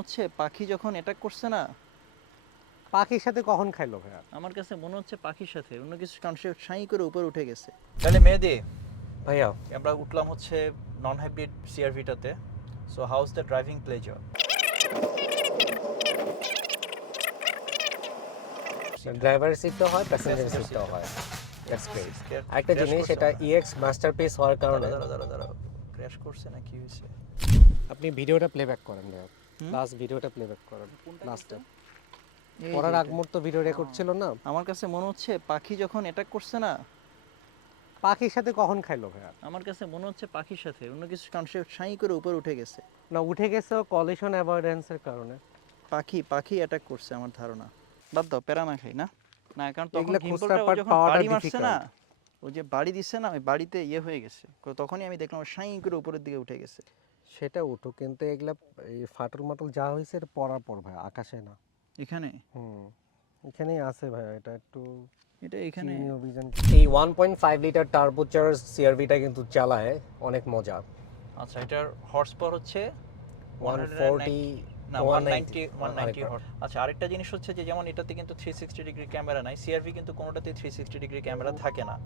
হচ্ছে পাখি যখন অ্যাটাক করছে না, পাখির সাথে কখন খাইলো ভাইয়া? আমার কাছে মনে হচ্ছে পাখির সাথে অন্য কিছু, কারণ সে সাই করে উপরে উঠে গেছে। তাহলে মেহেদি, ভাইয়া আমরা উঠলাম হচ্ছে নন হাইব্রিড সিআরভিটাতে। So how's the driving pleasure? Driver সিটও হয়, প্যাসেঞ্জার Passenger সিটও seat-ও হয়। That's great. Scare- আরেকটা crash জিনিস, করছে এটা মনে হয়। ইএক্স মাস্টারপিস হওয়ার কারণে দাঁড়া ক্র্যাশ করছে না কি হয়েছে? আপনি ভিডিওটা প্লেব্যাক করেন ভাইয়া, হুম? লাস্ট ভিডিওটা প্লেব্যাক করেন। লাস্টে এই পড়ার যে আগ এটা। মুহূর্ত ভিডিও রেকর্ড ছিল না, আমার কাছে মনে হচ্ছে পাখি যখন অ্যাটাক করছে না, পাখির সাথে কখন খাইলো ভাইয়া? আমার কাছে মনে হচ্ছে পাখির সাথে অন্য কিছু, কারণ সে সাই করে উপরে উঠে গেছে। না, উঠে গেছে কলিশন অ্যাভয়েডেন্সের কারণে। পাখি অ্যাটাক করছে আমার ধারণা। বাদ দাও, প্যারা না খাই না। না, কারণ তখন এগুলা খুচরা গিম্বলটা ও part যখন পাওয়াটা বাড়ি মারছে না, difficult। ওই যে বাড়ি দিচ্ছে না, ওই বাড়িতে ইয়ে হয়ে গেছে। তখনই আমি দেখলাম সাই করে উপরের দিকে উঠে গেছে। সেটা উঠো, কিন্তু এগুলা এই ফাটল মাটল যা হয়েছে এটা পড়ার পর ভাইয়া, আকাশে না। এখানে এখানেই আছে ভাইয়া, এটা একটু এটা এখানে চিনি অভিযান। এই 1.5 লিটার টার্বোচার্জ সিআরভিটা কিন্তু চালায় অনেক মজা। আচ্ছা, এটার হর্স পাওয়ার হচ্ছে 140 না 190 190 হর্স। আচ্ছা, আরেকটা জিনিস হচ্ছে যে যেমন এটাতে কিন্তু 360 ডিগ্রি ক্যামেরা নাই, সিআরভি কিন্তু কোনোটাতেই 360 ডিগ্রি ক্যামেরা থাকে না।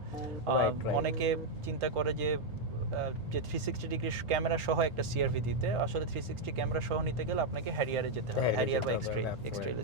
Right. অনেকে চিন্তা করে যে 360 ডিগ্রি ক্যামেরা সহ একটা সিআরভি দিতে, আসলে 360 ক্যামেরা সহ নিতে গেলে আপনাকে হ্যারিয়ারে যেতে হবে, হ্যারিয়ার বা এক্সট্রেল